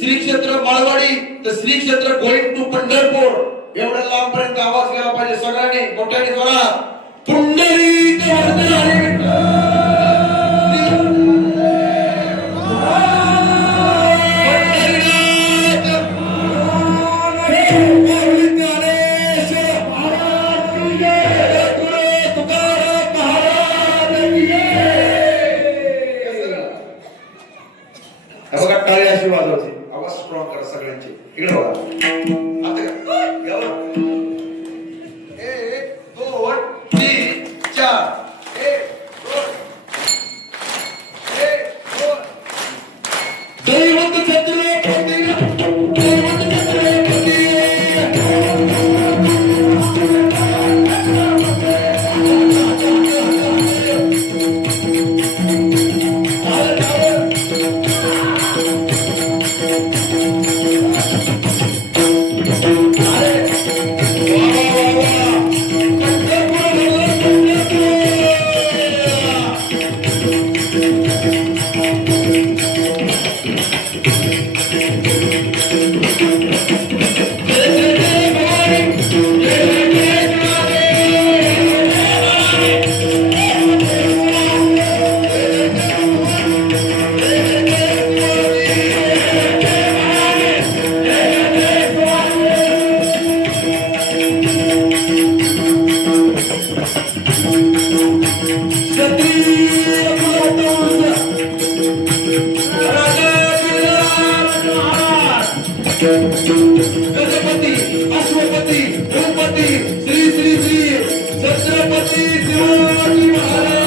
श्री क्षेत्र माळवाडी तर श्री क्षेत्र गोइंग टू पंढरपूर एवढ्या लांबपर्यंत आवाज गेला पाहिजे सगळ्यांनी मोठ्याने जोरात पुंडलिक वरदे हरी आवाज स्ट्रॉंग करा सगळ्यांचे इकडे बघा आता एक दोन तीन चार एक दोन दैवत छत्रपती दैवत छत्रपती गजपती अश्वपती गणपती श्री श्री श्री छत्रपती शिवाजी महाराज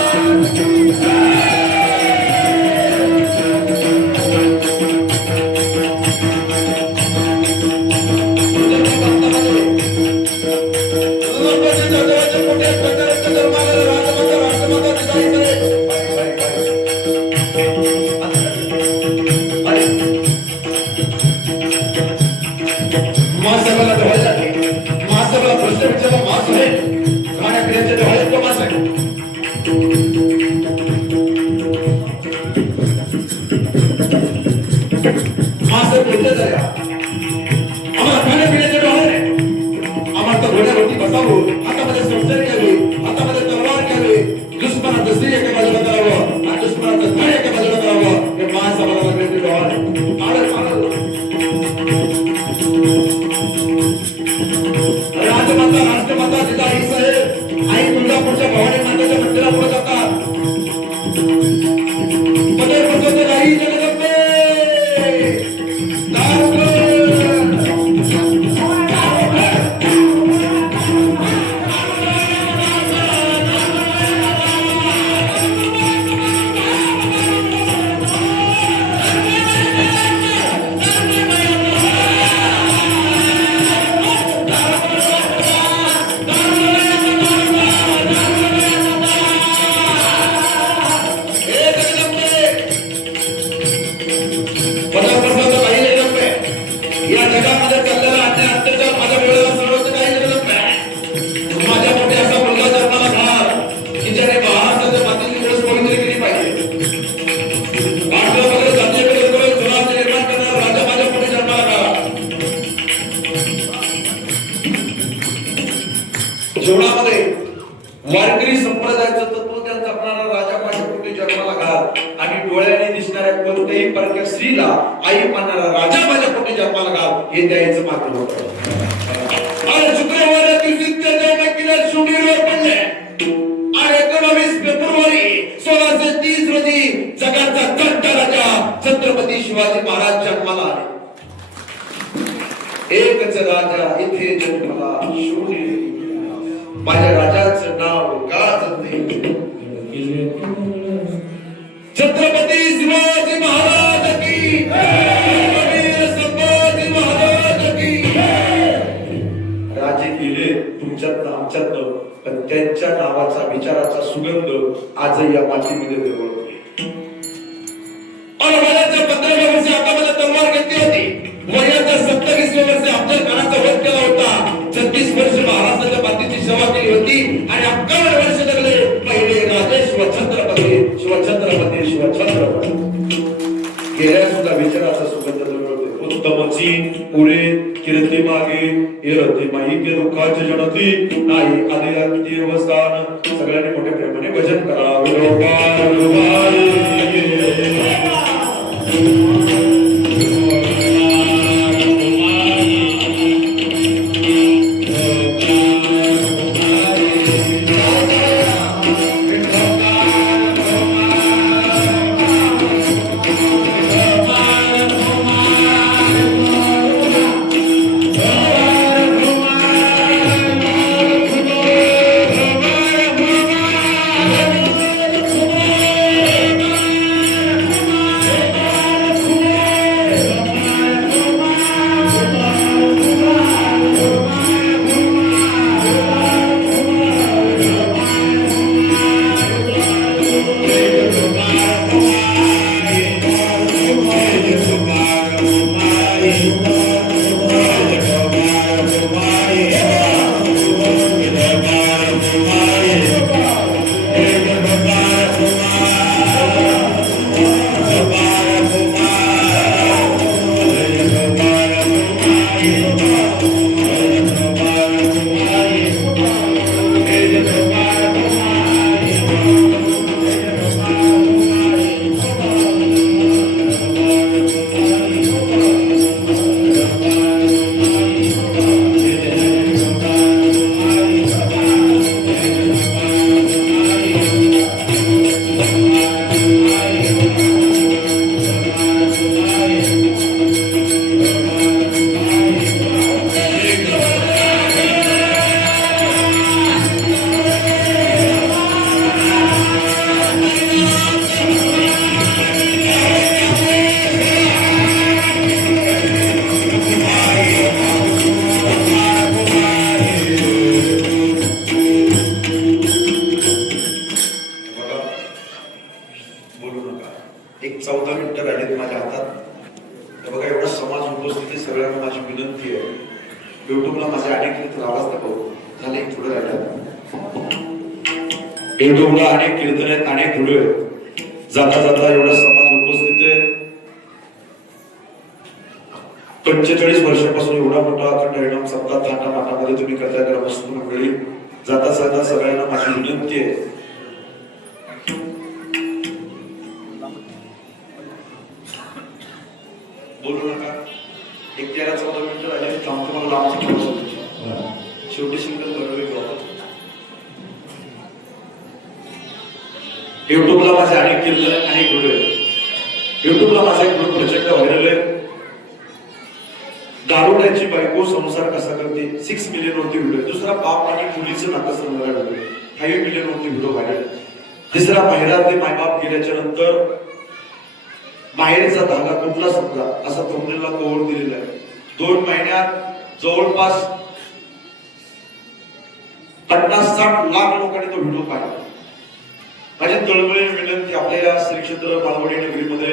जेवणामध्ये वारकरी संप्रदायाचं तत्व ज्ञान जपणारा राजा माझ्या पोटी जन्माला घाल आणि डोळ्याने दिसणाऱ्या कोणत्याही परक्या स्त्रीला आई मानणारा राजा माझ्या पोटी जन्माला घाल हे द्यायचं मात्र होतं. आणि शुक्रवारातील सिद्ध जयमकीला शिवडीवर पडले आणि 19 फेब्रुवारी 1630 रोजी जगाचा चट्टा राजा छत्रपती शिवाजी महाराज जन्माला आले. एकच राजा इथे जन्माला शिवडी माझ्या राजाचं नाव गाजते छत्रपती शिवाजी महाराज की संभाजी महाराज की. राजे गेले तुमच्यात आमच्यात पण त्यांच्या नावाचा विचाराचा सुगंध आजही या मातीमध्ये देवळतो. और वयाच्या 15व्या वर्षी हातामध्ये तलवार घेतली होती. वयाच्या 27व्या वर्षी अफजल खानाचा वध केला होता. 36 वर्ष महाराष्ट्राच्या मातीची सेवा केली होती आणि 51 वर्ष लागले पहिले राजे शिवछत्रपती. गेल्या सुद्धा विचाराचा सुगंध दरवळतोय. तमची पुढे कीर्ती मागे इरती माई के दुःखाची जनती नाही आधी अंती अवस्थान सगळ्यांनी मोठ्या प्रेमाने भजन करा विरोबार एक 14 मिनिटं राहिलेत माझ्या हातात. तर बघा एवढा समाज उपस्थिती सगळ्यांना माझी विनंती आहे. युट्यूबला माझे अनेक कीर्तन आवाज दाखव झाले एक थोडं राहिलं. युट्यूबला अनेक कीर्तन आहेत, अनेक व्हिडिओ आहेत. जाता जाता एवढा समाज उपस्थित आहे. 45 वर्षापासून एवढा मोठा अखंड हरिनाम सप्ताह थाटा माटामध्ये तुम्ही करताय ग्रामस्थ मंडळी. जाता जाता सगळ्यांना माझी विनंती आहे, बोलू नका. एक 13-14 मिनिटं राहिले थांबतो. मला लांबची शेवटी सिंगल बरोबर होतं. युट्यूबला माझे अनेक कीर्तन अनेक व्हिडिओ आहेत. युट्यूबला माझा एक व्हिडिओ प्रचंड व्हायरल आहे. दारुड्याची बायको संसार कसा करते 6 मिलियन वरती व्हिडिओ. दुसरा बाप आणि मुलीचं नातं समजायला व्हिडिओ 5 मिलियन वरती व्हिडिओ व्हायरल. तिसरा माहेरातले मायबाप गेल्याच्या नंतर माहेरचा धागा कुठला समजा असा तरुणीला कवर दिलेला आहे. 2 महिन्यात जवळपास 50-60 लाख लोकांनी तो व्हिडिओ पाहिला. माझी तळमळीने विनंती, आपल्या या श्री क्षेत्र मालवणी नगरीमध्ये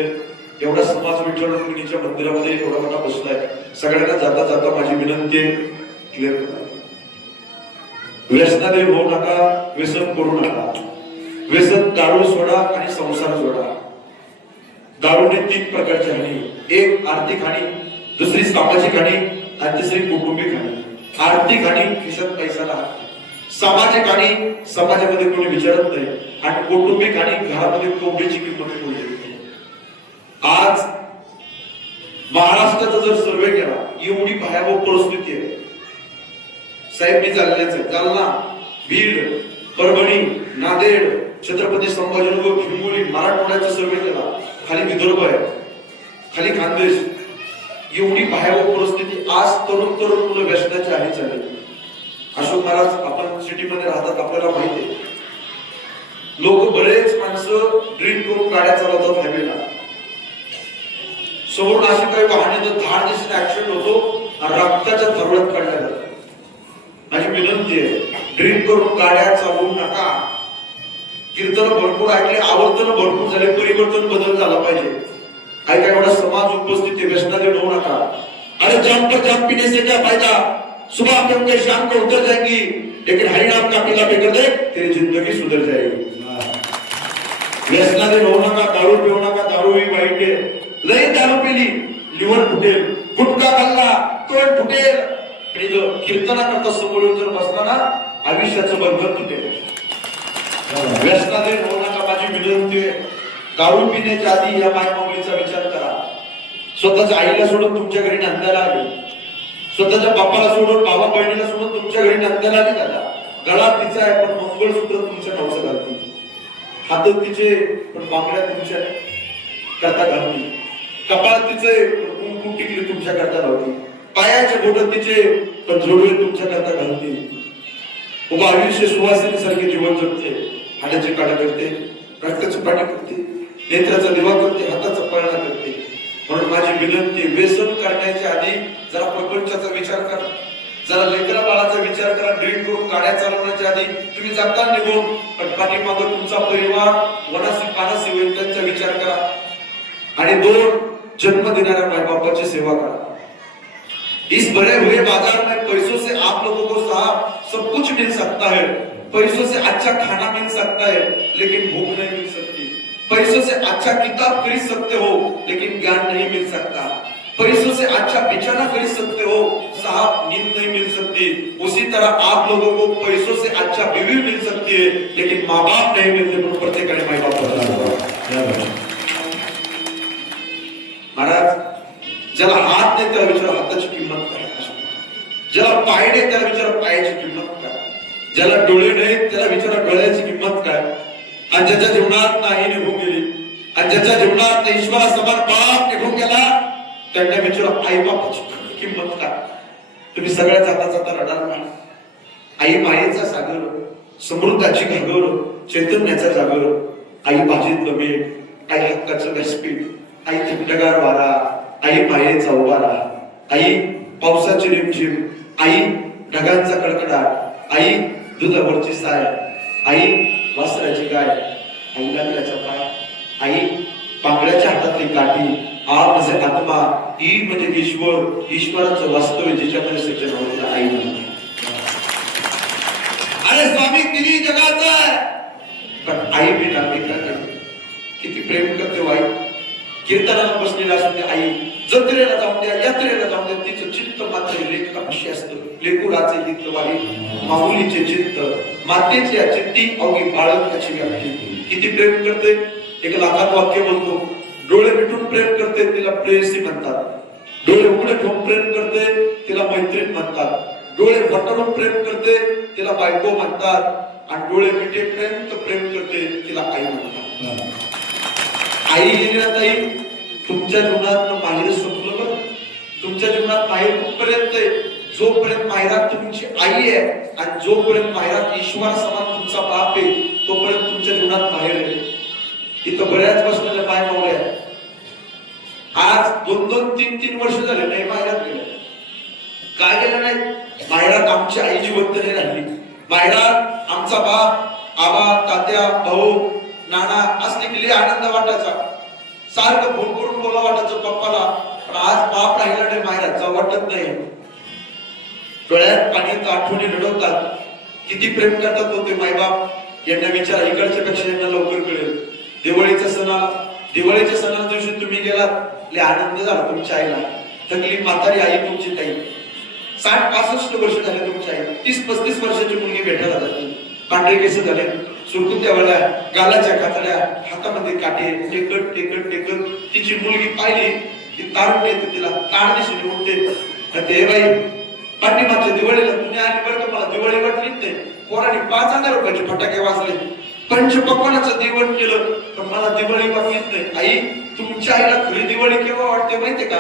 एवढा समाज विठ्ठल रुक्मिणीच्या मंदिरामध्ये एवढा मोठा बसलाय. सगळ्यांना जाता जाता माझी विनंती आहे, क्लिअर करा. व्यसनाधीन होऊ नका, व्यसन करू नका. व्यसन दारू सोडा आणि संसार सोडा. दारूने 3 प्रकारची हानी, एक आर्थिक हानी, दुसरी सामाजिक हानी आणि तिसरी कौटुंबिक हानी. आर्थिक हानी खिशात पैसा लागतो. सामाजिक हानी समाजामध्ये कोणी विचारत नाही आणि कौटुंबिक हानी घरामध्ये कोंबडीची किंमत कोणी. आज महाराष्ट्राचा जर सर्वे केला एवढी भयावह परिस्थिती आहे. साहेबनी चालल्याच आहे. जालना, बीड, परभणी, नांदेड, छत्रपती संभाजीनगर, हिंगोली, मराठवाड्याचा सर्वे केला. खाली विदर्भ आहे, खाली खानदेश. एवढी भयावह परिस्थिती. आज तरुण मुलं व्यसनाच्या आधी चालली. अशोक महाराज आपण सिटीमध्ये राहतात, आपल्याला माहिती आहे. लोक बरेच माणसं ड्रिंक करून गाड्या चालवतात हायवेला. समोरून अशी काही वाहने तर धाड दिसत ऍक्सिडेंट होतो आणि रक्ताच्या थरवड्यात काढल्या जातात. माझी विनंती आहे, ड्रिंक करून गाड्या चालवू नका. कीर्तन भरपूर ऐकले, आवर्तन भरपूर झाले, परिवर्तन बदल झाला पाहिजे. काय काय एवढा समाज उपस्थित व्यसनाधीन होऊ नका. अरे जाम पर जाम पीने से क्या फायदा, सुबह आपके शाम को उतर जाएंगी, लेकिन हरिनाम का पीला पीकर दे तेरी जिंदगी सुधर जाएगी. व्यसनाधीन होऊ नका, दारू पिऊ नका. दारू ही वाईट आहे. लई दारू पिली लिव्हर फुटेल. गुटखा खाल्ला तोंड फुटेल, कीर्तना करता समोर जर बसला ना आयुष्याचं बंधन तुटेल. व्यसनाधीन होऊ नका, माझी विनंती आहे. दारू पिण्याच्या आधी या मायमाऊलीचा विचार करा. स्वतःच्या आईला सोडून तुमच्या घरी नांदायला आले, स्वतःच्या बापाला सोडून भावा बहिणीला सोडून तुमच्या घरी नांदायला आले दादा. गळा तिचा आहे पण मंगळसूत्र तुमच्या नावाचं घालते, हात तिचे पण बांगड्या तुमच्या करता घालते, कपाळ तिचे पण कुंकू टिकली तुमच्या करता लावते, पायाचे बोट तिचे पण जोडवे तुमच्या करता घालते. उभा आयुष्य सुवासिनीसारखे जीवन जगते, हाडाचे काढा करते, रक्ताचं पाणी करते, नेत्राचा दिवा करते, हाताचा पळणा करते. म्हणून माझी विनंती, व्यसन करण्याच्या आधी जरा प्रपंचाचा विचार करा, जरा लेकरा बाळाचा विचार करा. ड्रिंक करून गाड्या चालवण्याच्या आधी तुम्ही जाता निघून पण पाठीमागं तुमचा परिवार वनासी पानासी होईल त्यांचा विचार करा. आणि 2 जन्म देणाऱ्या माय बापाची सेवा करा. इस भरे हुए बाजार में पैसों से आप लोगों को साहब सब कुछ मिल सकता है, पैसों से अच्छा खाना मिल सकता है लेकिन भूख नहीं मिल सकती, पैसों से अच्छा किताब खरीद सकते हो लेकिन ज्ञान नहीं मिल सकता, पैसों से अच्छा बिछाना खरीद सकते हो साहब नींद नहीं मिल सकती. उसी तरह आप लोगों को पैसों से अच्छा बीवी मिल सकती है लेकिन माँ बाप नहीं मिलते. पण प्रत्येकाने माई बाप महाराज, ज्याला हात नाही त्याला विचारा हाताची किंमत काय, ज्याला पाय नाही त्याला विचारा पायाची किंमत काय, ज्याला डोळे नाही त्याला विचारा डोळ्याची किंमत काय. आणि ज्याच्या जीवनात नाही निघून गेली आणि ज्याच्या जीवनात ईश्वरासमोर बाप निघून गेला त्यांना विचारा आई बापाची किंमत काय. तुम्ही सगळ्या जाता जाता रडाल ना. आई मायेचा सागर, समृद्धाची घागर, चैतन्याचा जागर, आई भाजीतलं मीठ, आई हक्काचं व्यासपीठ, आई थंडगार वारा, आई मायेचा उभारा, आई पावसाची रिमझिम, आई ढगांचा कडकडाट, आई दुधावरची साय, आई वासराची गाय, आई लागल्याचा पाय, आई पांगळ्याच्या हातातली काठी, आ म्हणजे आत्मा, ई म्हणजे ईश्वर, ईश्वराचं वास्तव्य जिच्यामध्ये सज्जन होते आई म्हणते. अरे स्वामी किती जगाचा आहे पण आई बिना मी काय, किती प्रेम करते आई. कीर्तनाला बसलेला असू द्या आई, जत्रेला जाऊन द्या, यात्रेला जाऊन द्या, तिचं चित्त मात्र लेखापाशी असतं. लेकुराचे चित्त वाही, माऊलीचे चित्त, मातेची चित्ती अवघी बाळकाची व्याप्ती. किती प्रेम करते, एक लाखात वाक्य बोलतो. डोळे मिटून प्रेम करते तिला प्रेयसी म्हणतात, डोळे उघडे ठेवून प्रेम करते तिला मैत्रीण म्हणतात, डोळे वटारून प्रेम करते तिला बायको म्हणतात, आणि डोळे मिटे प्रेम करते तिला आई म्हणतात. आई ताई तुमच्या जीवनात माहेर संपलं बरं. तुमच्या जीवनात माहेर कुठपर्यंत आहे, जोपर्यंत माहेरात तुमची आई आहे आणि जोपर्यंत माहेरात ईश्वर समान तुमचा बाप आहे तोपर्यंत तुमच्या जीवनात माहेर आहे. इथं बऱ्याच बसलेल्या माय मावळ्या आज 2-2, 3-3 वर्ष झाले नाही माहेरात गेल्या. काय गेलं नाही, माहेरात आमची आई जिवंत नाही राहिली. माहेरात आमचा बाप, आबा, तात्या, भाऊ, नाना असले की आनंद वाटायचा, सारखं फोन करून बोला वाटायचं पप्पाला. पण आज बाप राहिला नाही माहेरात, जाऊ वाटत नाही. डोळ्यात पाणी आठवणी लढवतात, किती प्रेम करतात होते मायबाप. यांना विचारा, इकडच्या पेक्षा यांना लवकर कळेल. दिवाळीचा सण आला, दिवाळीच्या सणाच्या दिवशी तुम्ही गेलात, लय आनंद झाला तुमच्या आईला. थकली म्हातारी आई तुमची ताई, 60-65 वर्ष झाले तुमच्या आई. 30-35 वर्षाची मुलगी भेटायला जाते, पांढरे केस झाले, सुरकुत्या वळल्या, गालाच्या कातड्या, हातामध्ये काटे, टेकत टेकत टेकत तिची मुलगी पाहिली ती तारून येते, तिला ताण दिसली उठते. ते बाई पाठीमागच्या दिवाळीला तुम्ही आली बरं का, मला दिवाळी वाटलीच नाही. पोरांनी 5,000 रुपयाचे फटाके वाजले, पंचपक्वानाचं दिवण केलं, पण मला दिवाळी वाटलीच नाही. आई तुमच्या आईला खरी दिवाळी केव्हा वाटते माहितीये का,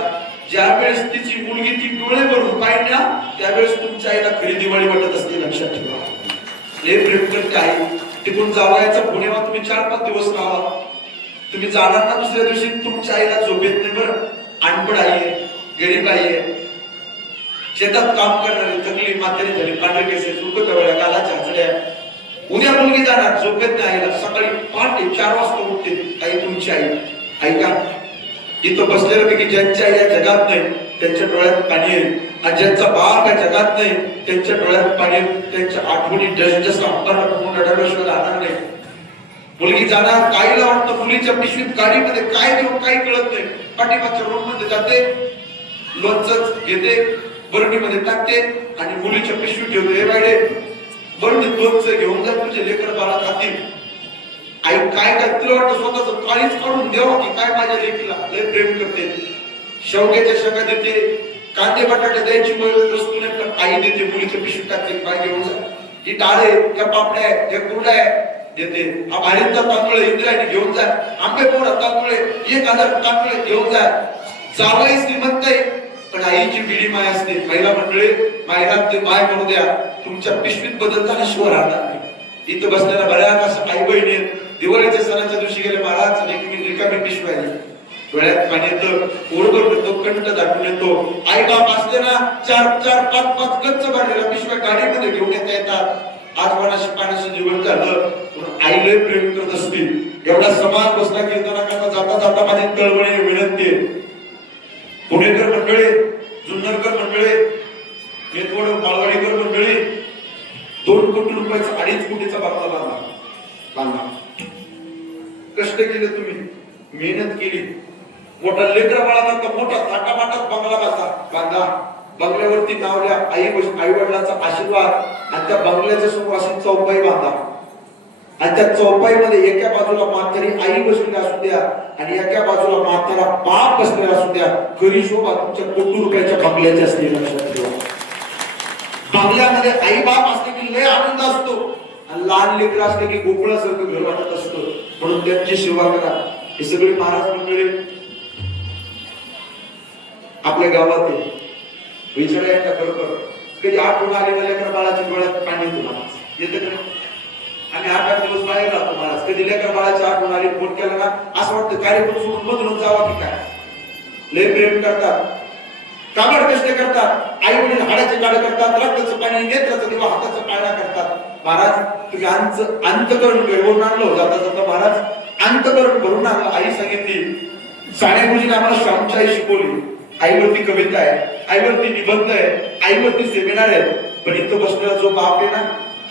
ज्या वेळेस तिची मुलगी ती डोळे भरून पाहिजे ना त्यावेळेस तुमच्या आईला खरी दिवाळी वाटत असते. लक्षात ठेवा, हे प्रेम करते आई. तिकडून जावयाचा पुण्यावर तुम्ही 4-5 दिवस राहा, तुम्ही जाणार ना दुसऱ्या दिवशी तुमच्या आईला झोप येत नाही बरं. अनपड आई आहे, गरीब आई आहे, शेतात काम करणारी, थकली म्हातारी झाली, पांढरे केस, सुरकुत्या वळल्या, गालाच्या हातड्या. उद्या मुलगी जाणार, झोप येत नाही आईला. सकाळी पहाटे 4 वाजता उठते आई तुमची आई. ऐका, इथं बसलेल्यापैकी ज्यांच्या आई या जगात नाही त्यांच्या डोळ्यात पाणी येईल, आणि ज्यांचा बाप या जगात नाही त्यांच्या डोळ्यात पाणी येईल. त्यांच्या आठवणी जसं अंबरला रडल्याशिवाय राहणार नाही. मुलगी जाणार, काहीला वाटतं मुलीच्या पिशवीत गाडीमध्ये काय देऊन काही कळत नाही, पाठीमागच्या रूम मध्ये जाते, लोणचंच घेते, बरणीमध्ये टाकते आणि मुलीच्या पिशवी ठेवते. हे बायडे, बरणीत लोणचं घेऊन जा, तुझे लेकर बाळा खातील. आई काय काय तुला वाटतं स्वतःच काळीच काढून द्यावं की काय माझ्या लेकीला? लय प्रेम करते. शेवग्याच्या शेंगा देते, कांदे बटाटे द्यायची वस्तू नाही तर आई देते, मुलीच्या पिशवी टाकते, काय घेऊन जा. ही डाळ आहे, त्या पापड्या आहे, त्या कुरड्या आहे देते. हा भारीचा तांदूळ इंद्रायणी घेऊन जा. आंबे पोरा तांदूळ 1000 तांदूळ घेऊन जा. जावई श्रीमंत आहे पण आईची बिडी माय असते. महिला मंडळी, मायरात ते माय म्हणू द्या, तुमच्या पिशवीत बदल झाल्याशिवाय राहणार नाही. इथं बसलेल्या बऱ्याच असं आई बहिणी दिवाळीच्या सणाच्या दिवशी गेले, महाराज रिकामी पिशवी आली, डोळ्यात पाणी येतं, ओरडून येतो, कंठ दाटून येतो. आई बाप असले ना 4-4, 5-5 गच्च भरलेल्या पिशव्या गाडीमध्ये घेऊन येतात. आज पाण्याशी जीवन झालं पण आई लय प्रेम करत असतील. एवढा समाज बसला कीर्तना करता जाता जाता माझी तळमळी विनंती आहे, पुणेकर मंडळी, जुन्नरकर मंडळी, मेथवड माळवाडीकर मंडळी, 2 कोटी रुपयाचा 2.5 कोटीचा बंगला बांधा. कष्ट केले तुम्ही, मेहनत केली, मोठा लेकरा बाळाचा मोठा थाटामाटात बंगला बांधा. बंगल्यावरती नावल्या आई वडिलांचा आशीर्वाद आणि त्या बंगल्याच्या समोर अशी चौपाई बांधा. आणि त्या चौपाईमध्ये एका बाजूला म्हातारी आई बसलेली असू द्या आणि एका बाजूला म्हातारा बाप बसलेला असू द्या. खरी शोभा तुमच्या कोटी रुपयाच्या बंगल्याची असते. लक्षात ठेवा, बंगल्यामध्ये आई बाप असले की लय आनंद असतो आणि लहान लेकर असले की गोकुळासारखं घर वाटत असतं. म्हणून त्यांची सेवा करा. हे सगळे महाराज मंडळी आपल्या गावात विचारा येतात. बरोबर कधी आठवण आली लेकर बाळाच्या डोळ्यात पाणी तुम्हाला येतं का? आम्ही 8 दिवस बाहेर राहतो महाराज, कधी लेकर बाळाच्या आठवण आली फोन केला ना असं वाटतं कार्यक्रम सोडून बदलून जावा की काय. लय प्रेम करतात, काबड कष्ट करतात. आई वडील हाडाचे काढ करतात, रक्ताचं पाणी, नेत्राचं दिवा, हाताचं पाळणा करतात. महाराज तुम्ही अंतकरण घेऊन आणलं जाता जाता, महाराज अंतकरण भरून आणलं. आई सांगितली, सानेगुरुजीने आम्हाला श्यामची आई शिकवली. आईवरती कविता आहे, आईवरती निबंध आहे, आईवरती सेमिनार आहे. पण इथं बसलेला जो बाप आहे ना,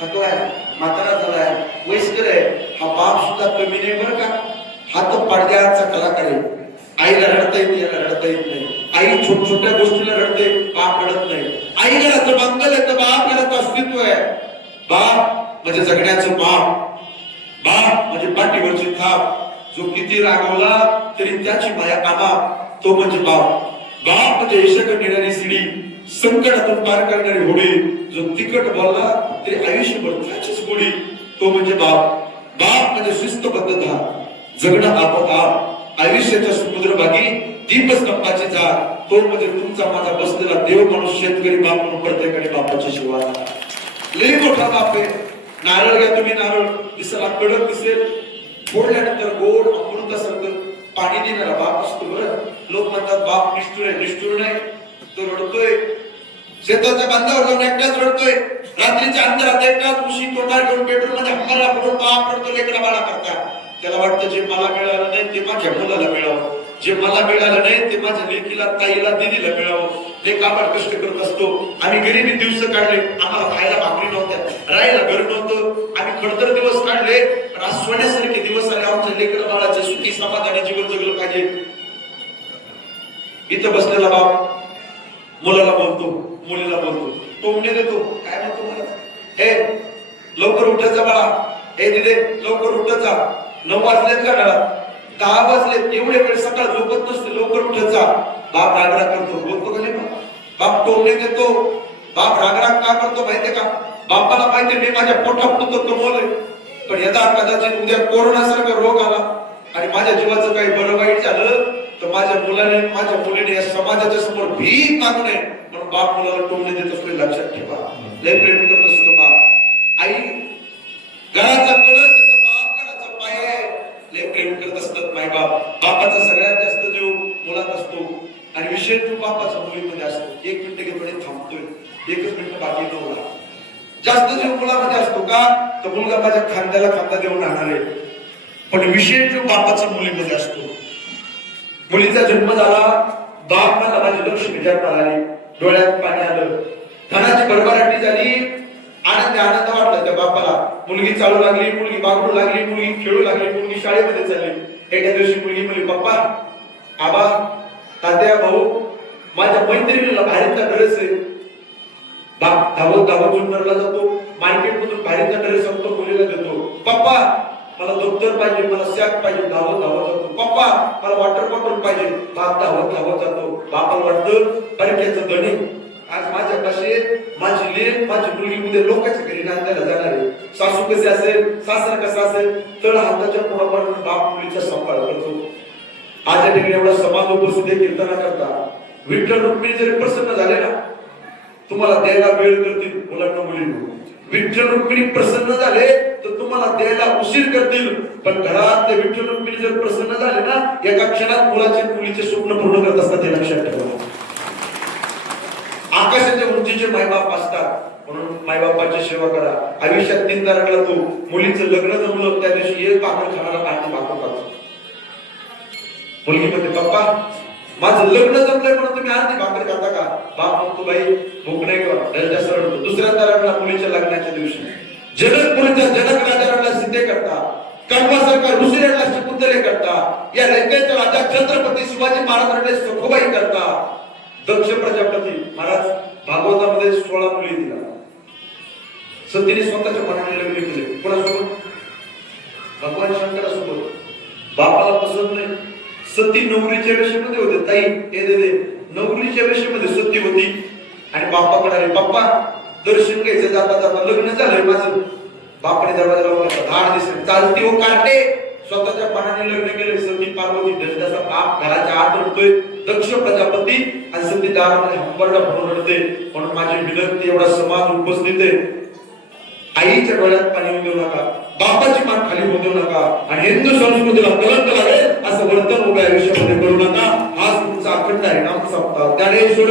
थकलाय, म्हातारा झालाय, वयस्कर आहे, हा बाप सुद्धा कमी नाही बरं का. हा तर पडद्याचा कलाकार आहे. आईला रडता येते, याला रडता येत नाही. आई छोट्या गोष्टीला रडते, बाप रडत नाही. आई घराचं बंगल आहे तर बाप घराचं अस्तित्व आहे. बाप म्हणजे जगण्याचं बाप, बाप म्हणजे पाठीवरची थाप. जो किती रागवला तरी त्याची माया कामा, तो म्हणजे बाप. बाप म्हणजे यशक नेणारी सिडी, संकटातून पार करणारी होडी. जो तिकट बोलला तरी आयुष्यभर त्याचीच गोडी, तो म्हणजे बाप. बाप म्हणजे शिस्तबद्धता, जगणं आपोआप, आयुष्याच्या समुद्रभागी दीपस्तंभाची जा, तो म्हणजे तुमचा माझा बसलेला देव माणूस, शेतकरी बाप म्हणून प्रत्येकाने बापाची सेवा करा. लई मोठा बाप आहे. नारळ घ्या तुम्ही, नारळ दिसायला कडक दिसेल, फोडल्यानंतर गोड अमृतासारखं पाणी देणारा बाप असतो. बरं लोक म्हणतात बाप निष्ठुर आहे, निष्ठुर नाही, तो रडतोय. शेताच्या बांधावर जाऊन एकटाच रडतोय. रात्रीच्या अंधारात एकटाच उशी तोंडार घेऊन बेडरूम मध्ये हंगारा पडून बाप रडतो लेकरा बाळा करता. त्याला वाटतं जे मला मिळालं नाही ते माझ्या मुलाला मिळावं, जे मला मिळालं नाही ते माझ्या लेकीला, ताईला, दिदीला मिळावं. ते काबाड कष्ट करत असतो. आम्ही गरिबी दिवस काढले, आम्हाला खायला भाकरी नव्हत्या, राहायला घर नव्हतं, आम्ही खडतर दिवस काढले. पण आज सोन्यासारखे दिवस आले. आमच्या लेकरा बाळाचे सुखी समाधानी जीवन जगलं पाहिजे. इथं बसलेला बाप मुलाला बोलतो, मुलीला बोलतो, टोमणे देतो. काय म्हणतो मला, हे लवकर उठत जा बाळा, हे दिदे लवकर उठत जा, 9 वाजलेत का घरात, 10 वाजलेत, एवढे वेळ सकाळ झोपत नसते, लवकर उठत जा. बाप रागराग करतो, बोलतो का नाही बाप, टोमणे देतो. बाप रागराग का करतो माहितीये का? बापाला माहितीये मी माझ्या पोटापुरतं कमवलंय, पण यदा कदाचित उद्या कोरोना सारखा रोग आला आणि माझ्या जीवाचं काही बरं वाईट झालं तर माझ्या मुलाने, माझ्या मुलीने या समाजाच्या समोर भीक मागू नये म्हणून बाप मुलाला टोमणे देत असतो. लक्षात ठेवा, लय प्रेम करत असतो बाप. आई घराचा कळस तर बाप घराचा पाय, लय प्रेम करत असतात माय बाप. बापाचा सगळ्यात जास्त जीव मुलात असतो आणि विशेष जीव बापाचा मुलीमध्ये असतो. 1 मिनिट घेतो थांबतोय, 1 मिनिट बाकी नव्हता. जास्त जीव मुलामध्ये असतो का, तर मुलगा माझ्या खांद्याला खांदा देऊन राहणार आहे. पण विशेष जीव बापाचा मुलीमध्ये असतो. मुलीचा जन्म झाला, बाप मला माझी लक्ष्मी जन्माला आली, डोळ्यात पाणी आलं, धनाची भरभराटी झाली, आनंद वाटला त्या बापाला. मुलगी चालू लागली, मुलगी बागडू लागली, मुलगी खेळू लागली, मुलगी शाळेमध्ये चालली. एका दिवशी मुलगी म्हणली, पप्पा, आबा, तात्या, भाऊ, माझ्या सावित्रीला बाहेरचा ड्रेस आहे, बाप धावत धावत जुन्नरला जातो, मार्केट मधून बाहेरचा ड्रेस आणतो, मुलीला देतो. पप्पा मला दप्तर पाहिजे, मला सॅक पाहिजे, धावत धावत जातो. पप्पा मला वॉटर बॉटल पाहिजे, बाप धावत धावत जातो. बापाला वाटतं परक्याचं गणित आज माझ्या कसे माझी लेक माझी मुलगी उद्या लोकांच्या घरी नांदायला जाणार आहे. सासू कसे असेल, सासरा कसा असेल, तळ हाताच्या पुढापासून बाप मुलीचा सांभाळ करतो. आज या ठिकाणी एवढा समाज उपस्थित कीर्तना करता विठ्ठल रुक्मिणी जरी प्रसन्न झाले ना, तुम्हाला द्यायला वेळ करतील. मुलांना मुलींना विठ्ठल रुक्मिणी प्रसन्न झाले तर तुम्हाला द्यायला उशीर करतील, पण घरात ते विठ्ठल रुक्मिणी जर प्रसन्न झाले ना, एका क्षणात मुलाचे मुलीचे स्वप्न पूर्ण करत असतात. हे लक्षात ठेवा. आकाशाच्या उंचीचे मायबाप असतात, म्हणून मायबापाची सेवा करा. आयुष्यात 3 तारखेला तू मुलीचं लग्न जमलं, त्या दिवशी एक भाकर खाणारा आरती भाकर खातो. मुलगी म्हणते पप्पा माझं लग्न जमलंय म्हणून तुम्ही आरती भाकर खाता का? बाप म्हणतो बाई भूक नाही का, डलच्या सरळ होतो. दुसऱ्या तारखेला मुलीच्या लग्नाच्या दिवशी जनकपुरीचा जनक राजा सिद्धे करता, कडवासारखा ऋषीराजला शकुंतले करता, या लंकेचा राजा छत्रपती शिवाजी महाराजांकडे सखोबाई करता. दक्ष प्रजापती महाराज भागवतामध्ये 16 मुली दिला. सतीने स्वतःच्या मनाने लग्न केले. कोणासोबत? भगवान शंकरासोबत. बापाला पसंत नाही. सती नवरीच्या वेशेमध्ये होते. ताई हे दे नवरीच्या वेशेमध्ये सती होती आणि बापाकडे आले. बाप्पा दर्शन घ्यायचं, जाता जाता लग्न झालंय माझं. बापाने दरवाजा लावून धाड दिसली, चालती हो काटे. स्वतःच्या मनाने लग्न केले. सती पार्वती दशरथाचा बाप घराच्या आत रडतोय, दक्ष प्रजापती आणि सती दारामध्ये हंबरडा भरून रडते. म्हणून माझी विनंती, एवढा समाज उपस्थित आहे, आईच्या डोळ्यात पाणी येऊ देऊ नका, बापाची मान खाली होऊ देऊ नका आणि हिंदू संस्कृतीला कलंक लागेल असं वर्तन उभ्या आयुष्यामध्ये करू नका. आज तुमचा अखंड आहे नाम सप्ताह. Dnyaneshwar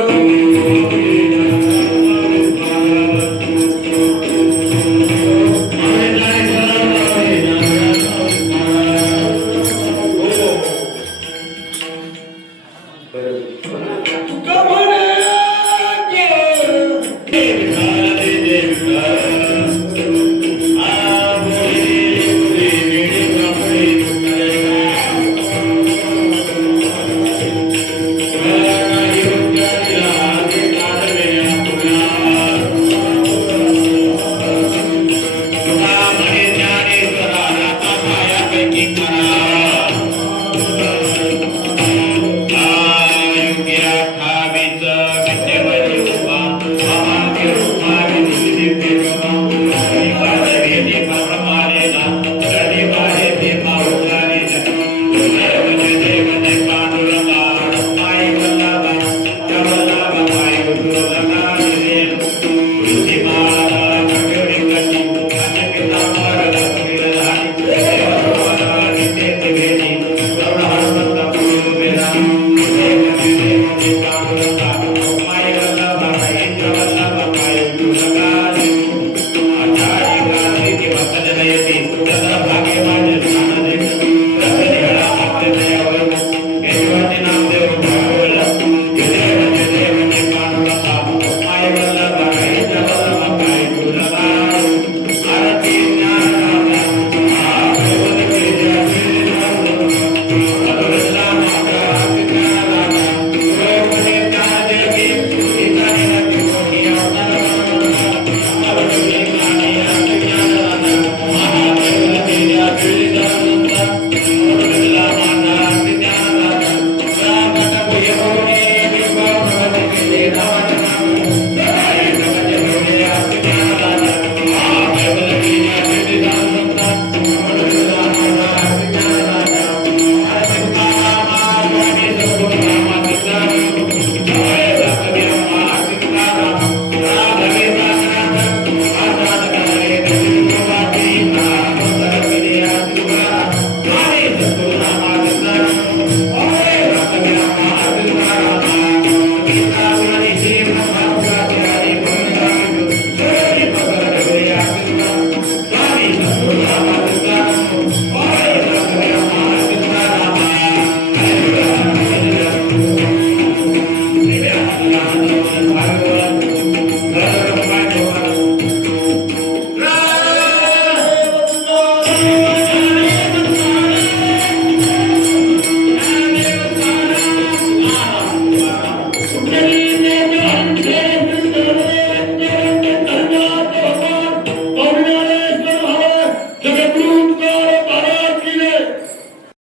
Thank you.